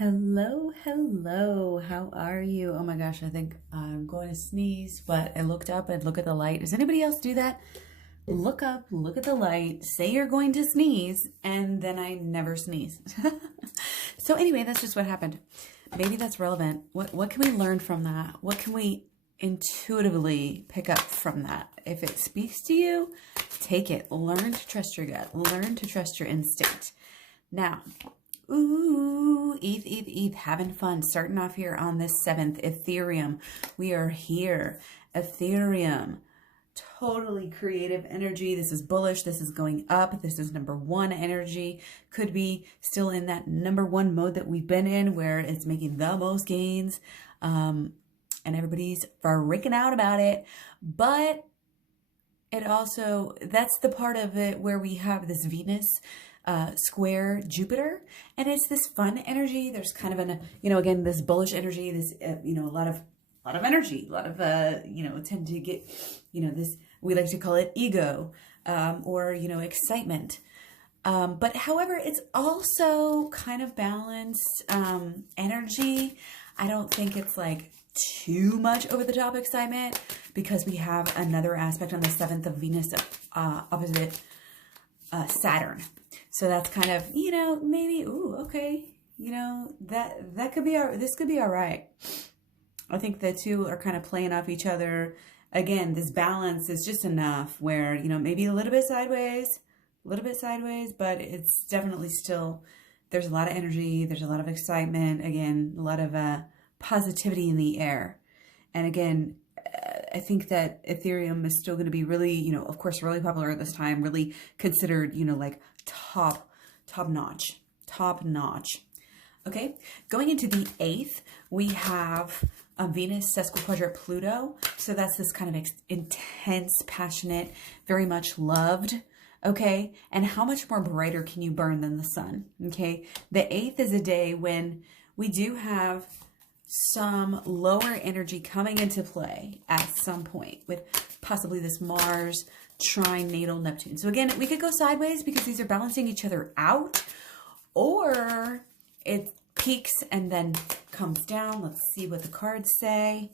Hello, hello. How are you? Oh my gosh, I think I'm going to sneeze, but I looked up and look at the light. Does anybody else do that? Look up, look at the light, say you're going to sneeze, and then I never sneeze. So anyway, that's just what happened. Maybe that's relevant. What can we learn from that? What can we intuitively pick up from that? If it speaks to you, take it. Learn to trust your gut. Learn to trust your instinct. Now, ooh, ETH, having fun. Starting off here on this 7th, Ethereum. We are here. Ethereum, totally creative energy. This is bullish. This is going up. This is number one energy. Could be still in that number one mode that we've been in where it's making the most gains. And everybody's freaking out about it. But it also, that's the part of it where we have this Venus square Jupiter, and it's this fun energy. There's kind of an, again, this bullish energy, this, a lot of energy, a lot of, tend to get, this, we like to call it ego, or, excitement. But however, it's also kind of balanced, energy. I don't think it's like too much over the top excitement because we have another aspect on the 7th of Venus, opposite, Saturn. So that's kind of, maybe, ooh, okay, that could be, this could be all right. I think the two are kind of playing off each other. Again, this balance is just enough where, maybe a little bit sideways, but it's definitely still, there's a lot of energy, there's a lot of excitement, again, a lot of positivity in the air. And again, I think that Ethereum is still going to be really, of course, really popular at this time, really considered, like top notch. Okay, going into the 8th, we have Venus sesquiquadrate Pluto. So that's this kind of intense, passionate, very much loved. Okay, and how much more brighter can you burn than the sun? Okay, the 8th is a day when we do have some lower energy coming into play at some point with possibly this Mars trine natal Neptune. So again, we could go sideways because these are balancing each other out, or it peaks and then comes down. Let's see what the cards say.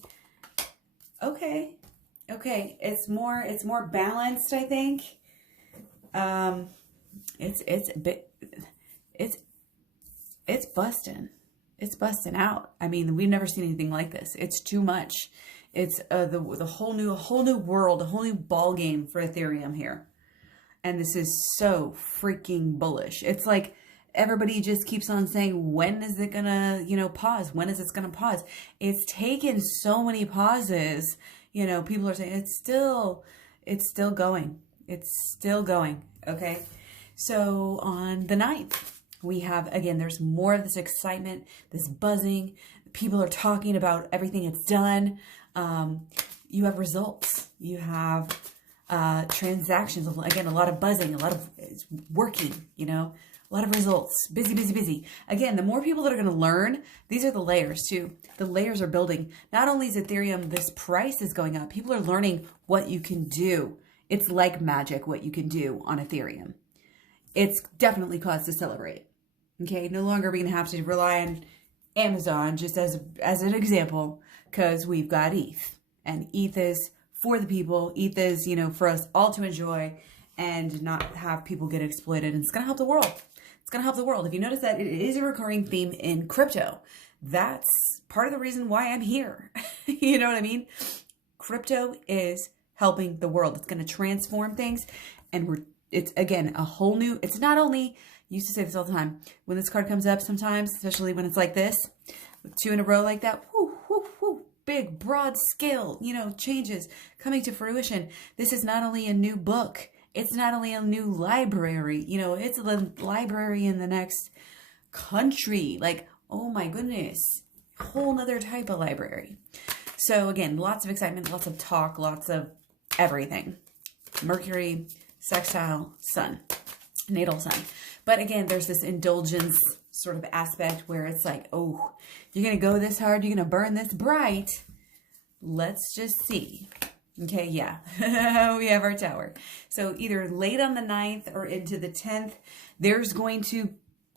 Okay. It's more balanced, I think. It's busting. It's busting out. I mean, we've never seen anything like this. It's too much. It's the whole new world, a whole new ball game for Ethereum here. And this is so freaking bullish. It's like everybody just keeps on saying, when is it gonna, pause? When is it gonna pause? It's taken so many pauses. People are saying it's still going. It's still going. Okay. So on the 9th, we have, again, there's more of this excitement, this buzzing. People are talking about everything it's done. You have results. You have transactions. Again, a lot of buzzing, a lot of it's working, a lot of results. Busy. Again, the more people that are going to learn, these are the layers too. The layers are building. Not only is Ethereum, this price is going up. People are learning what you can do. It's like magic what you can do on Ethereum. It's definitely cause to celebrate. Okay, no longer are we going to have to rely on Amazon just as an example, because we've got ETH. And ETH is for the people. ETH is, for us all to enjoy and not have people get exploited. And it's going to help the world. It's going to help the world. If you notice that it is a recurring theme in crypto, that's part of the reason why I'm here. You know what I mean? Crypto is helping the world. It's going to transform things. And it's again, a whole new, it's not only, I used to say this all the time, when this card comes up sometimes, especially when it's like this, with 2 in a row like that, big, broad scale, changes coming to fruition. This is not only a new book, it's not only a new library, it's the library in the next country. Like, oh my goodness, whole nother type of library. So again, lots of excitement, lots of talk, lots of everything. Mercury, sextile, sun, natal sun. But again, there's this indulgence sort of aspect where it's like, oh, you're going to go this hard, you're going to burn this bright. Let's just see. Okay, yeah, we have our tower. So either late on the 9th or into the 10th, there's going to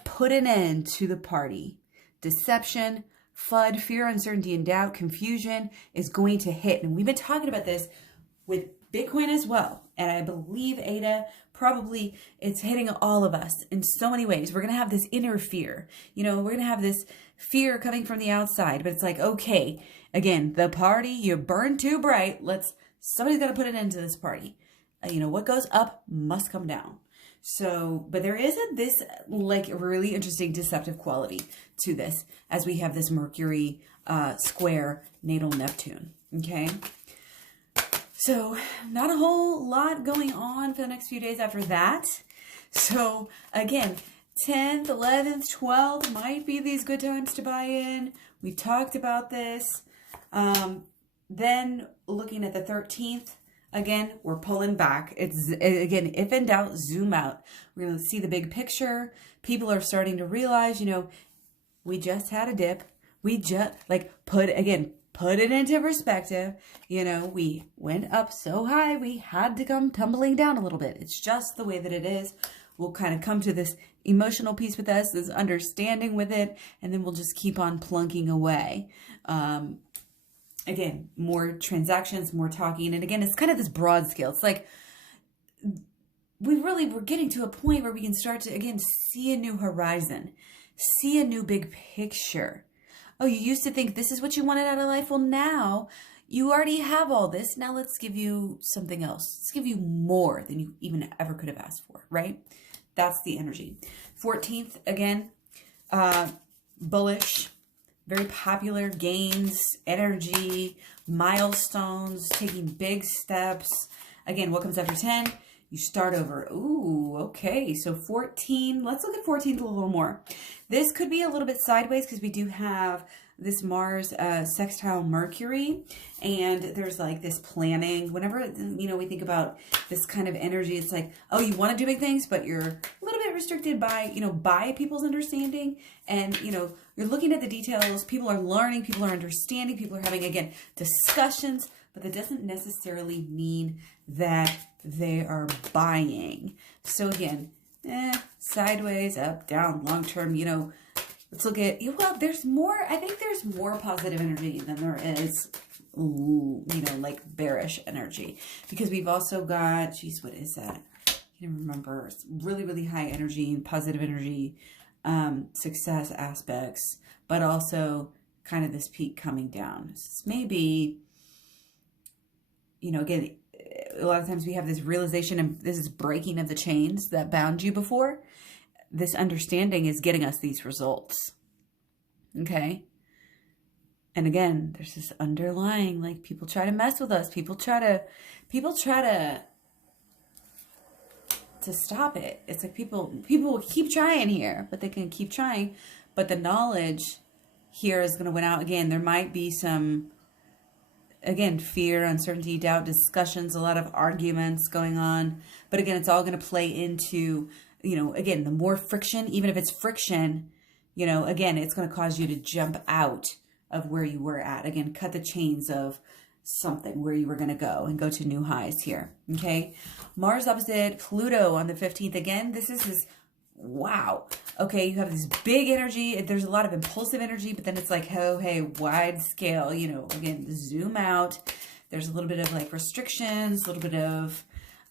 put an end to the party. deception, FUD, fear, uncertainty, and doubt, confusion is going to hit. And we've been talking about this with Bitcoin as well. And I believe ADA, probably it's hitting all of us in so many ways. We're going to have this inner fear. You know, we're going to have this fear coming from the outside. But it's like, okay, again, the party, you burn too bright. Somebody's got to put an end to this party. You know, what goes up must come down. So, but there is this like really interesting deceptive quality to this as we have this Mercury square natal Neptune. Okay. So not a whole lot going on for the next few days after that. So again, 10th, 11th, 12th might be these good times to buy in. We talked about this. Then looking at the 13th, again, we're pulling back. Again, if in doubt, zoom out. We're going to see the big picture. People are starting to realize, you know, we just had a dip. We just put it into perspective. You know, we went up so high, we had to come tumbling down a little bit. It's just the way that it is. We'll kind of come to this emotional piece with us, this understanding with it, and then we'll just keep on plunking away. Again, more transactions, more talking. And again, it's kind of this broad scale. It's like we're getting to a point where we can start to, again, see a new horizon, see a new big picture. Oh, you used to think this is what you wanted out of life. Well, now you already have all this. Now let's give you something else. Let's give you more than you even ever could have asked for, right? That's the energy. 14th, again, bullish, very popular, gains, energy, milestones, taking big steps. Again, what comes after 10? You start over. Ooh, okay. So 14, let's look at 14 a little more. This could be a little bit sideways because we do have this Mars sextile Mercury, and there's like this planning. Whenever, you know, we think about this kind of energy, it's like, oh, you want to do big things, but you're a little bit restricted by, you know, by people's understanding. And, you know, you're looking at the details. People are learning, people are understanding, people are having, again, discussions, but that doesn't necessarily mean that they are buying. So again, sideways, up, down, long term, you know, let's look at, well, there's more, I think there's more positive energy than there is, you know, like bearish energy. Because we've also got, geez, what is that? I can't remember. It's really, really high energy and positive energy, success aspects, but also kind of this peak coming down. This may be, you know, again, a lot of times we have this realization and this is breaking of the chains that bound you before. This understanding is getting us these results. Okay. And again, there's this underlying, like, people try to mess with us. People try to stop it. It's like people will keep trying here, but they can keep trying. But the knowledge here is going to win out. Again, there might be some, again, fear, uncertainty, doubt, discussions, a lot of arguments going on. But again, it's all going to play into, you know, again, the more friction, even if it's friction, you know, again, it's going to cause you to jump out of where you were at. Again, cut the chains of something where you were going to go and go to new highs here. Okay. Mars opposite Pluto on the 15th. Again, this is this, wow. Okay. You have this big energy. There's a lot of impulsive energy, but then it's like, oh, hey, wide scale, you know, again, zoom out. There's a little bit of like restrictions, a little bit of,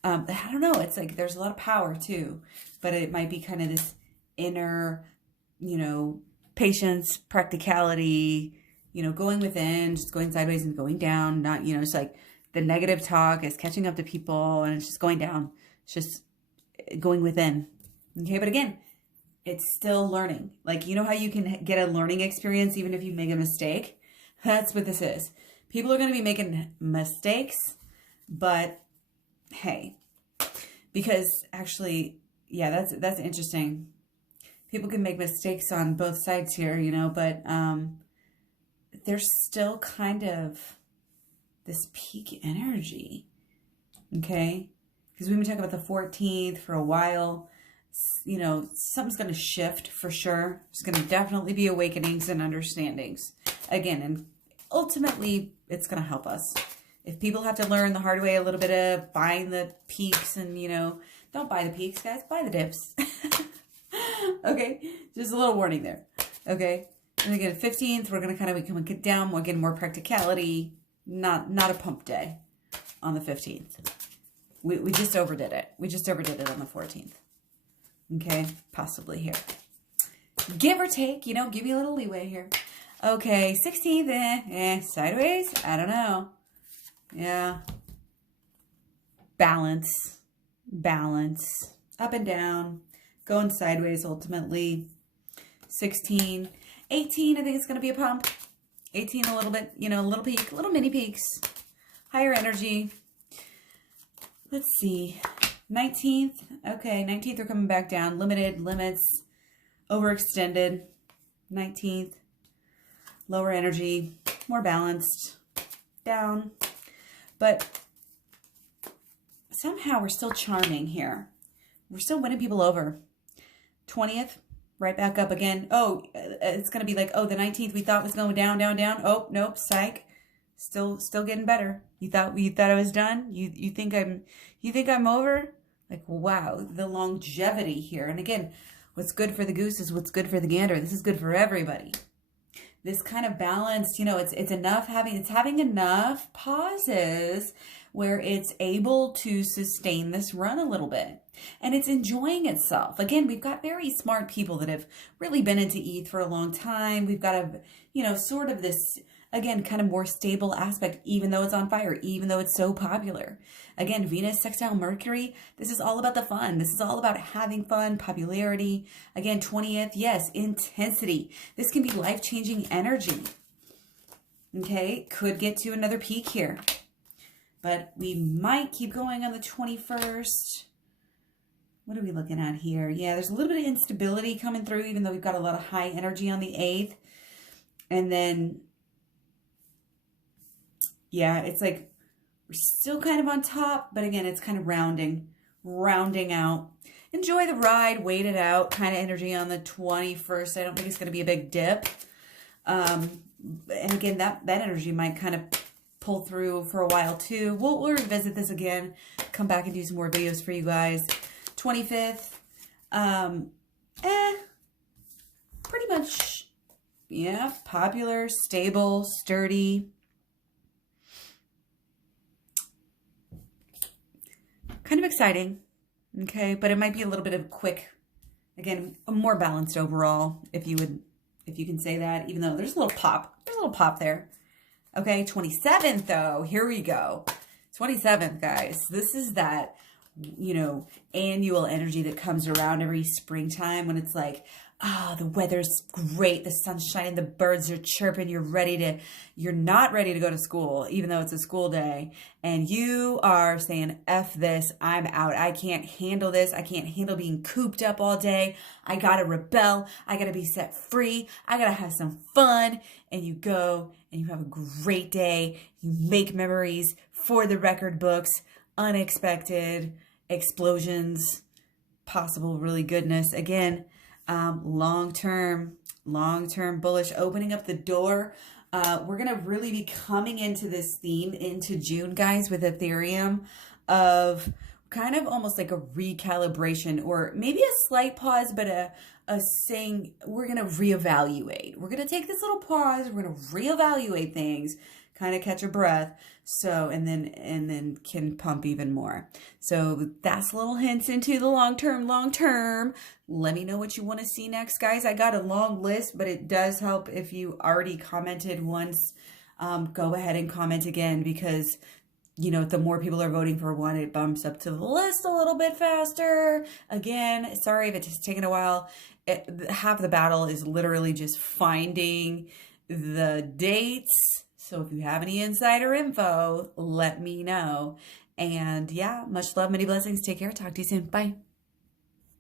I don't know. It's like, there's a lot of power too, but it might be kind of this inner, you know, patience, practicality, you know, going within, just going sideways and going down, not, you know, it's like the negative talk is catching up to people and it's just going down. It's just going within. Okay. But again, it's still learning. Like, you know how you can get a learning experience even if you make a mistake? That's what this is. People are going to be making mistakes, but hey, because actually, yeah, that's interesting. People can make mistakes on both sides here, you know, but there's still kind of this peak energy, okay? Because we've been talking about the 14th for a while. You know, something's going to shift for sure. There's going to definitely be awakenings and understandings. Again, and ultimately, it's going to help us. If people have to learn the hard way a little bit of buying the peaks and, you know, don't buy the peaks, guys. Buy the dips. Okay? Just a little warning there. Okay? And again, 15th, we're going to kind of come down. We're getting more practicality. Not a pump day on the 15th. We just overdid it. We just overdid it on the 14th. Okay, possibly here. Give or take, you know, give me a little leeway here. Okay, 16th, sideways? I don't know. Yeah. Balance. Balance. Up and down. Going sideways ultimately. 16. 18, I think it's going to be a pump. 18, a little bit, you know, a little peak, little mini peaks. Higher energy. Let's see. 19th. Okay, 19th, we're coming back down. Limited, limits, overextended. 19th. Lower energy, more balanced. Down. But somehow we're still charming here. We're still winning people over. 20th. Right back up again. Oh, it's going to be like, oh, the 19th we thought was going down, down, down. Oh, nope, psych. Still getting better. You thought I was done? You think I'm over? Like, wow, the longevity here. And again, what's good for the goose is what's good for the gander. This is good for everybody. This kind of balance, you know, it's having enough pauses where it's able to sustain this run a little bit. And it's enjoying itself. Again, we've got very smart people that have really been into ETH for a long time. We've got a, you know, sort of this, again, kind of more stable aspect, even though it's on fire, even though it's so popular. Again, Venus, sextile Mercury, this is all about the fun. This is all about having fun, popularity. Again, 20th, yes, intensity. This can be life-changing energy. Okay, could get to another peak here. But we might keep going on the 21st. What are we looking at here? Yeah, there's a little bit of instability coming through, even though we've got a lot of high energy on the 8th. And then, yeah, it's like we're still kind of on top, but again, it's kind of rounding out. Enjoy the ride, wait it out, kind of energy on the 21st. I don't think it's going to be a big dip. And again, that energy might kind of pull through for a while too. We'll revisit this again, come back and do some more videos for you guys. 25th, pretty much, yeah, popular, stable, sturdy. Kind of exciting, okay, but it might be a little bit of quick, again, more balanced overall, if you can say that, even though there's a little pop there. Okay, 27th though, here we go. 27th, guys, this is that, you know, annual energy that comes around every springtime when it's like, ah, the weather's great, the sun's shining, the birds are chirping, you're not ready to go to school, even though it's a school day, and you are saying, F this, I'm out, I can't handle this, I can't handle being cooped up all day, I gotta rebel, I gotta be set free, I gotta have some fun, and you go, and you have a great day, you make memories for the record books, unexpected explosions, possible really goodness. Again, long-term bullish, opening up the door. We're going to really be coming into this theme into June, guys, with Ethereum of kind of almost like a recalibration or maybe a slight pause, but a saying we're going to reevaluate. We're going to take this little pause. We're going to reevaluate things, kind of catch a breath. So, and then can pump even more. So that's little hints into the long term. Let me know what you want to see next, guys. I got a long list, but it does help if you already commented once. Go ahead and comment again because, you know, the more people are voting for one, it bumps up to the list a little bit faster. Again, sorry if it's taken a while. Half the battle is literally just finding the dates. So if you have any insider info, let me know. And yeah, much love, many blessings. Take care. Talk to you soon. Bye.